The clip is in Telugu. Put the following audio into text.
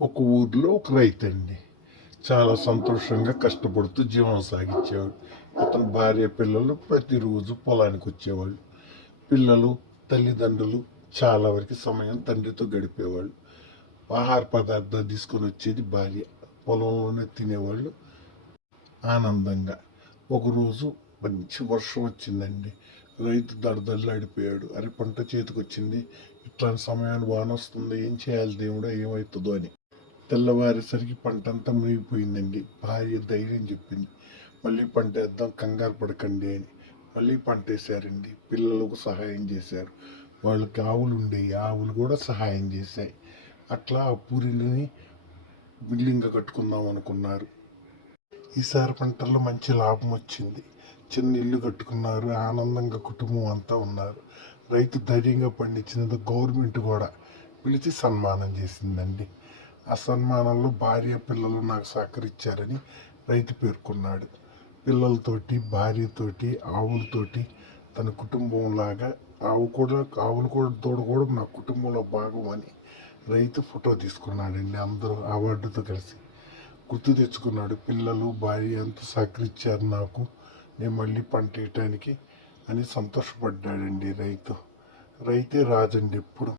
ఒక ఊర్లో ఒక రైతండి చాలా సంతోషంగా కష్టపడుతూ జీవనం సాగించేవాడు. అతని భార్య పిల్లలు ప్రతిరోజు పొలానికి వచ్చేవాళ్ళు. పిల్లలు తల్లిదండ్రులు చాలా వరకు సమయం తండ్రితో గడిపేవాళ్ళు. ఆహార పదార్థాలు తీసుకొని వచ్చేది భార్య. పొలంలోనే తినేవాళ్ళు ఆనందంగా. ఒకరోజు మంచి వర్షం వచ్చిందండి. రైతు దడదడలాడిపోయాడు. అరే, పంట చేతికి వచ్చింది, ఇట్లాంటి సమయాన్ని వాన వస్తుంది, ఏం చేయాలి దేవుడా, ఏమవుతుందో అని. తెల్లవారేసరికి పంట అంతా మునిగిపోయిందండి. భార్య ధైర్యం చెప్పింది, మళ్ళీ పంట వేద్దాం, కంగారు పడకండి అని. మళ్ళీ పంట వేసారండి. పిల్లలకు సహాయం చేశారు. వాళ్ళకి ఆవులు ఉండేవి, ఆవులు కూడా సహాయం చేశాయి. అట్లా ఆ పూరిని బిల్డింగ్ కట్టుకుందాం అనుకున్నారు. ఈసారి పంటల్లో మంచి లాభం వచ్చింది. చిన్న ఇల్లు కట్టుకున్నారు. ఆనందంగా కుటుంబం అంతా ఉన్నారు. రైతు ధైర్యంగా పండించినందు గవర్నమెంట్ కూడా పిలిచి సన్మానం చేసిందండి. ఆ సన్మానంలో భార్య పిల్లలు నాకు సహకరించారని రైతు పేర్కొన్నాడు. పిల్లలతోటి, భార్యతోటి, ఆవులతోటి తన కుటుంబంలాగా ఆవులు కూడా తోడు కూడా నా కుటుంబంలో భాగం అని రైతు ఫోటో తీసుకున్నాడండి. అందరూ అవార్డుతో కలిసి గుర్తు తెచ్చుకున్నాడు. పిల్లలు, భార్య అంతా సహకరించారు నాకు, నేను మళ్ళీ పంట వేయటానికి అని సంతోషపడ్డాడండి రైతు. రైతే రాజండి ఎప్పుడు.